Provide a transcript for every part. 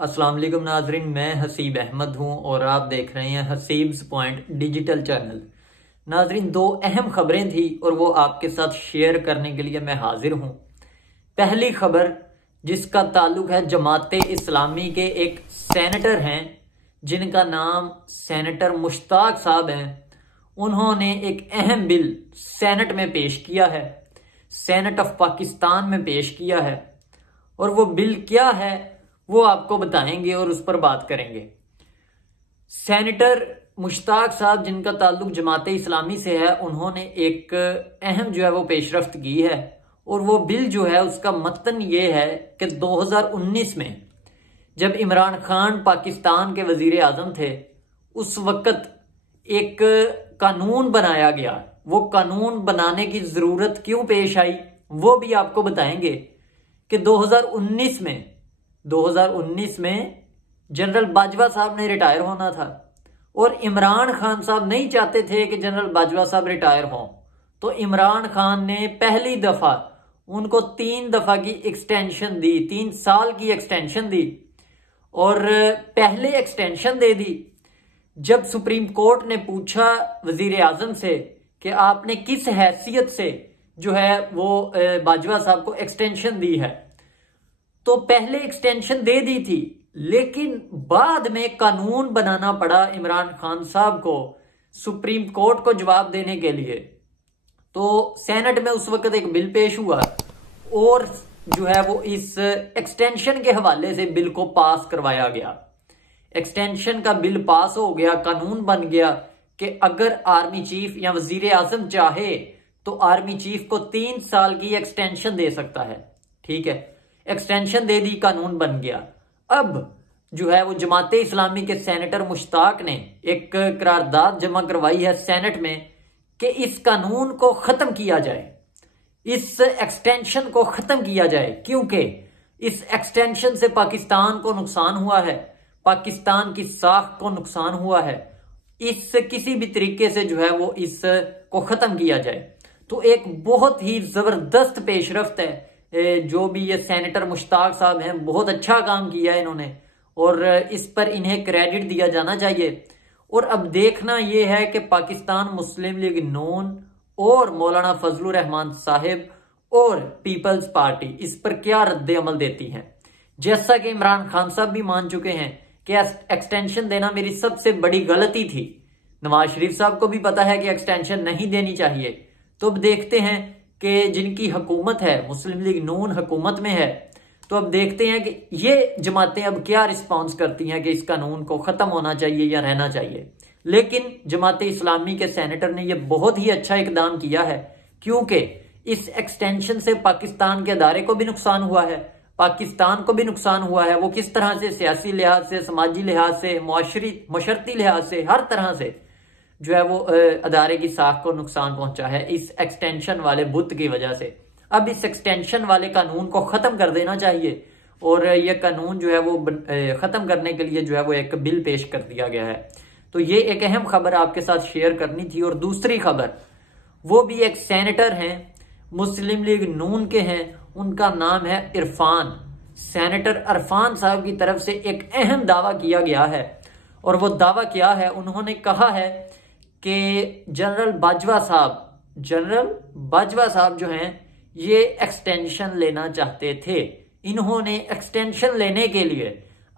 السلام علیکم ناظرین، میں حسیب احمد ہوں اور آپ دیکھ رہے ہیں حسیبز پوائنٹ ڈیجیٹل چینل۔ ناظرین، دو اہم خبریں تھیں اور وہ آپ کے ساتھ شیئر کرنے کے لیے میں حاضر ہوں۔ پہلی خبر جس کا تعلق ہے جماعت اسلامی کے ایک سینیٹر ہیں جن کا نام سینیٹر مشتاق صاحب ہیں۔ انہوں نے ایک اہم بل سینٹ میں پیش کیا ہے، سینٹ آف پاکستان میں پیش کیا ہے، اور وہ بل کیا ہے وہ آپ کو بتائیں گے اور اس پر بات کریں گے۔ سینیٹر مشتاق صاحب جن کا تعلق جماعت اسلامی سے ہے، انہوں نے ایک اہم وہ پیش رفت کی ہے، اور وہ بل ہے اس کا متن یہ ہے کہ 2019 میں جب عمران خان پاکستان کے وزیر اعظم تھے، اس وقت ایک قانون بنایا گیا۔ وہ قانون بنانے کی ضرورت کیوں پیش آئی وہ بھی آپ کو بتائیں گے کہ 2019 میں جنرل باجوہ صاحب نے ریٹائر ہونا تھا، اور عمران خان صاحب نہیں چاہتے تھے کہ جنرل باجوہ صاحب ریٹائر ہوں، تو عمران خان نے پہلی دفعہ ان کو 3 دفعہ کی ایکسٹینشن دی، 3 سال کی ایکسٹینشن دی، اور پہلے ایکسٹینشن دے دی جب سپریم کورٹ نے پوچھا وزیر اعظم سے کہ آپ نے کس حیثیت سے وہ باجوہ صاحب کو ایکسٹینشن دی ہے، تو پہلے ایکسٹینشن دے دی تھی، لیکن بعد میں قانون بنانا پڑا عمران خان صاحب کو سپریم کورٹ کو جواب دینے کے لیے۔ تو سینٹ میں اس وقت ایک بل پیش ہوا اور وہ اس ایکسٹینشن کے حوالے سے بل کو پاس کروایا گیا۔ ایکسٹینشن کا بل پاس ہو گیا، قانون بن گیا کہ اگر آرمی چیف یا وزیر اعظم چاہے تو آرمی چیف کو 3 سال کی ایکسٹینشن دے سکتا ہے۔ ٹھیک ہے، ایکسٹینشن دے دی، قانون بن گیا۔ اب وہ جماعت اسلامی کے سینیٹر مشتاق نے ایک قرارداد جمع کروائی ہے سینٹ میں کہ اس قانون کو ختم کیا جائے، اس ایکسٹینشن کو ختم کیا جائے، کیونکہ اس ایکسٹینشن سے پاکستان کو نقصان ہوا ہے، پاکستان کی ساکھ کو نقصان ہوا ہے، اس کسی بھی طریقے سے وہ اس کو ختم کیا جائے۔ تو ایک بہت ہی زبردست پیش رفت ہے، جو بھی یہ سینیٹر مشتاق صاحب ہیں، بہت اچھا کام کیا ہے انہوں نے، اور اس پر انہیں کریڈٹ دیا جانا چاہیے۔ اور اب دیکھنا یہ ہے کہ پاکستان مسلم لیگ نون اور مولانا فضل الرحمان صاحب اور پیپلز پارٹی اس پر کیا رد عمل دیتی ہیں۔ جیسا کہ عمران خان صاحب بھی مان چکے ہیں کہ ایکسٹینشن دینا میری سب سے بڑی غلطی تھی، نواز شریف صاحب کو بھی پتا ہے کہ ایکسٹینشن نہیں دینی چاہیے۔ تو اب دیکھتے ہیں کہ جن کی حکومت ہے، مسلم لیگ نون حکومت میں ہے، تو اب دیکھتے ہیں کہ یہ جماعتیں اب کیا رسپانس کرتی ہیں کہ اس قانون کو ختم ہونا چاہیے یا رہنا چاہیے۔ لیکن جماعت اسلامی کے سینیٹر نے یہ بہت ہی اچھا اقدام کیا ہے، کیونکہ اس ایکسٹینشن سے پاکستان کے ادارے کو بھی نقصان ہوا ہے، پاکستان کو بھی نقصان ہوا ہے۔ وہ کس طرح سے سیاسی لحاظ سے، سماجی لحاظ سے، معاشرتی لحاظ سے، ہر طرح سے وہ ادارے کی ساکھ کو نقصان پہنچا ہے اس ایکسٹینشن والے بت کی وجہ سے۔ اب اس ایکسٹینشن والے قانون کو ختم کر دینا چاہیے، اور یہ قانون وہ ختم کرنے کے لیے وہ ایک بل پیش کر دیا گیا ہے۔ تو یہ ایک اہم خبر آپ کے ساتھ شیئر کرنی تھی۔ اور دوسری خبر، وہ بھی ایک سینیٹر ہیں، مسلم لیگ نون کے ہیں، ان کا نام ہے عرفان۔ سینیٹر عرفان صاحب کی طرف سے ایک اہم دعویٰ کیا گیا ہے، اور وہ دعویٰ کیا ہے، انہوں نے کہا ہے کہ جنرل باجوہ صاحب جو ہیں یہ ایکسٹینشن لینا چاہتے تھے۔ انہوں نے ایکسٹینشن لینے کے لیے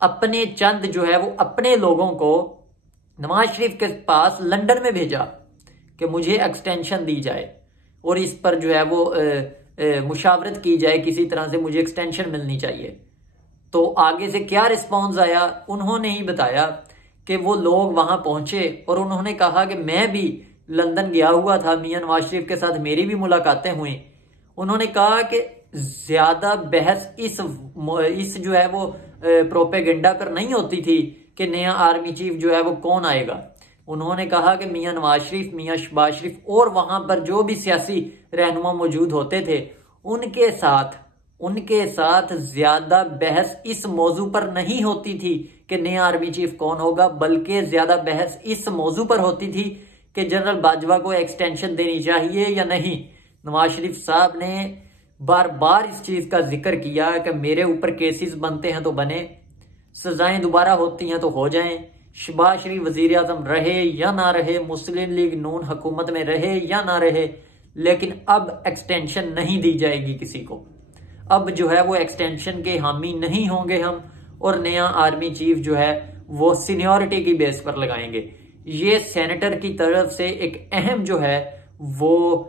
اپنے چند وہ اپنے لوگوں کو نواز شریف کے پاس لندن میں بھیجا کہ مجھے ایکسٹینشن دی جائے، اور اس پر وہ مشاورت کی جائے، کسی طرح سے مجھے ایکسٹینشن ملنی چاہیے۔ تو آگے سے کیا رسپانس آیا انہوں نے ہی بتایا کہ وہ لوگ وہاں پہنچے اور انہوں نے کہا کہ میں بھی لندن گیا ہوا تھا، میاں نواز شریف کے ساتھ میری بھی ملاقاتیں ہوئیں۔ انہوں نے کہا کہ زیادہ بحث اس وہ پروپیگنڈا پر نہیں ہوتی تھی کہ نیا آرمی چیف وہ کون آئے گا۔ انہوں نے کہا کہ میاں نواز شریف، میاں شہباز شریف اور وہاں پر جو بھی سیاسی رہنما موجود ہوتے تھے، ان کے ساتھ زیادہ بحث اس موضوع پر نہیں ہوتی تھی کہ نیا آرمی چیف کون ہوگا، بلکہ زیادہ بحث اس موضوع پر ہوتی تھی کہ جنرل باجوہ کو ایکسٹینشن دینی چاہیے یا نہیں۔ نواز شریف صاحب نے بار بار اس چیز کا ذکر کیا کہ میرے اوپر کیسز بنتے ہیں تو بنے، سزائیں دوبارہ ہوتی ہیں تو ہو جائیں، شہباز شریف وزیر اعظم رہے یا نہ رہے، مسلم لیگ نون حکومت میں رہے یا نہ رہے، لیکن اب ایکسٹینشن نہیں دی جائے گی کسی کو۔ اب جو ہے وہ ایکسٹینشن کے حامی نہیں ہوں گے ہم، اور نیا آرمی چیف جو ہے وہ سینیورٹی کی بیس پر لگائیں گے۔ یہ سینیٹر کی طرف سے ایک اہم جو ہے وہ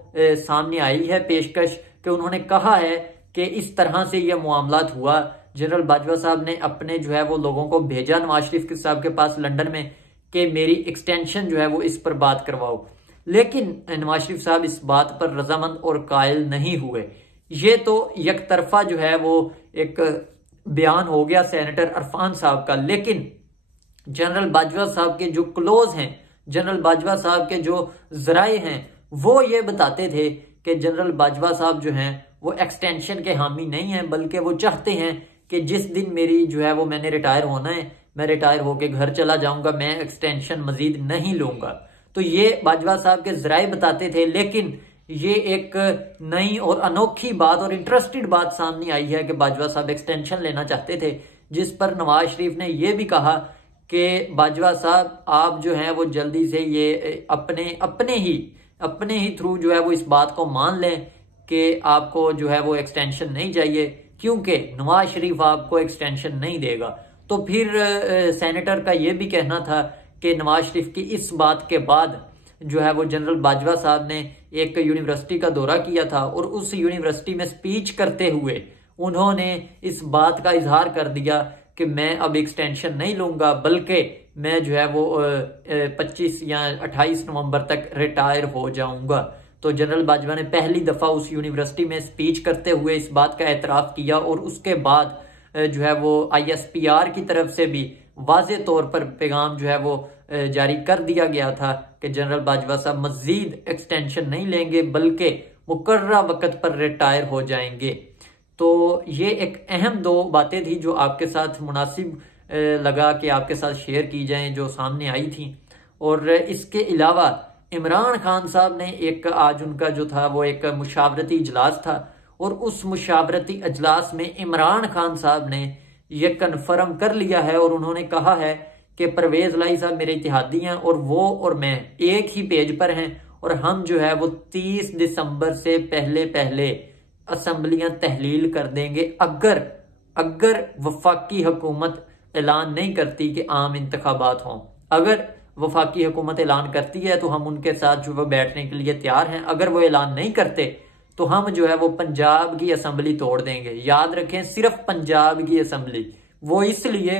سامنے آئی ہے پیشکش، کہ انہوں نے کہا ہے کہ اس طرح سے یہ معاملات ہوا۔ جنرل باجوہ صاحب نے اپنے جو ہے وہ لوگوں کو بھیجا نواز شریف صاحب کے پاس لنڈن میں کہ میری ایکسٹینشن جو ہے وہ اس پر بات کرواؤ، لیکن نواز شریف صاحب اس بات پر رضامند اور قائل نہیں ہوئے۔ یہ تو یک طرفہ جو ہے وہ ایک بیان ہو گیا سینیٹر عرفان صاحب کا، لیکن جنرل باجوہ صاحب کے جو کلوز ہیں، جنرل باجوہ صاحب کے جو ذرائع ہیں، وہ یہ بتاتے تھے کہ جنرل باجوہ صاحب جو ہیں وہ ایکسٹینشن کے حامی نہیں ہیں، بلکہ وہ چاہتے ہیں کہ جس دن میری جو ہے وہ میں نے ریٹائر ہونا ہے، میں ریٹائر ہو کے گھر چلا جاؤں گا، میں ایکسٹینشن مزید نہیں لوں گا۔ تو یہ باجوہ صاحب کے ذرائع بتاتے تھے، لیکن یہ ایک نئی اور انوکھی بات اور انٹرسٹڈ بات سامنے آئی ہے کہ باجوہ صاحب ایکسٹینشن لینا چاہتے تھے، جس پر نواز شریف نے یہ بھی کہا کہ باجوہ صاحب آپ جو ہیں وہ جلدی سے یہ اپنے ہی تھرو جو ہے وہ اس بات کو مان لیں کہ آپ کو جو ہے وہ ایکسٹینشن نہیں چاہیے، کیونکہ نواز شریف آپ کو ایکسٹینشن نہیں دے گا۔ تو پھر سینیٹر کا یہ بھی کہنا تھا کہ نواز شریف کی اس بات کے بعد جو ہے وہ جنرل باجوہ صاحب نے ایک یونیورسٹی کا دورہ کیا تھا، اور اس یونیورسٹی میں سپیچ کرتے ہوئے انہوں نے اس بات کا اظہار کر دیا کہ میں اب ایکسٹینشن نہیں لوں گا، بلکہ میں جو ہے وہ 25 یا 28 نومبر تک ریٹائر ہو جاؤں گا۔ تو جنرل باجوہ نے پہلی دفعہ اس یونیورسٹی میں سپیچ کرتے ہوئے اس بات کا اعتراف کیا، اور اس کے بعد جو ہے وہ ISPR کی طرف سے بھی واضح طور پر پیغام جو ہے وہ جاری کر دیا گیا تھا کہ جنرل باجوہ صاحب مزید ایکسٹینشن نہیں لیں گے، بلکہ مقررہ وقت پر ریٹائر ہو جائیں گے۔ تو یہ ایک اہم دو باتیں تھی جو آپ کے ساتھ مناسب لگا کہ آپ کے ساتھ شیئر کی جائیں، جو سامنے آئی تھیں۔ اور اس کے علاوہ عمران خان صاحب نے آج ان کا جو تھا وہ ایک مشاورتی اجلاس تھا، اور اس مشاورتی اجلاس میں عمران خان صاحب نے یہ کنفرم کر لیا ہے، اور انہوں نے کہا ہے کہ پرویز الہی صاحب میرے اتحادی ہیں، اور وہ اور میں ایک ہی پیج پر ہیں، اور ہم جو ہے وہ 30 دسمبر سے پہلے اسمبلیاں تحلیل کر دیں گے، اگر وفاقی حکومت اعلان نہیں کرتی کہ عام انتخابات ہوں۔ اگر وفاقی حکومت اعلان کرتی ہے تو ہم ان کے ساتھ جو وہ بیٹھنے کے لیے تیار ہیں، اگر وہ اعلان نہیں کرتے تو ہم جو ہے وہ پنجاب کی اسمبلی توڑ دیں گے۔ یاد رکھیں، صرف پنجاب کی اسمبلی، وہ اس لیے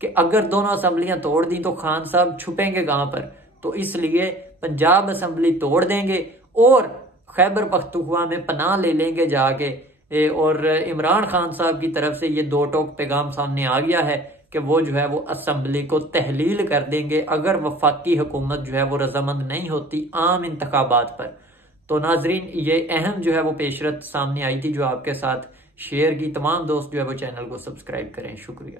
کہ اگر دونوں اسمبلیاں توڑ دیں تو خان صاحب چھپیں گے کہاں پر، تو اس لیے پنجاب اسمبلی توڑ دیں گے، اور خیبر پختونخوا میں پناہ لے لیں گے جا کے۔ اور عمران خان صاحب کی طرف سے یہ دو ٹوک پیغام سامنے آ گیا ہے کہ وہ جو ہے وہ اسمبلی کو تحلیل کر دیں گے اگر وفاقی حکومت جو ہے وہ رضامند نہیں ہوتی عام انتخابات پر۔ تو ناظرین، یہ اہم جو ہے وہ پیشرفت سامنے آئی تھی جو آپ کے ساتھ شیئر کی۔ تمام دوست جو ہے وہ چینل کو سبسکرائب کریں۔ شکریہ۔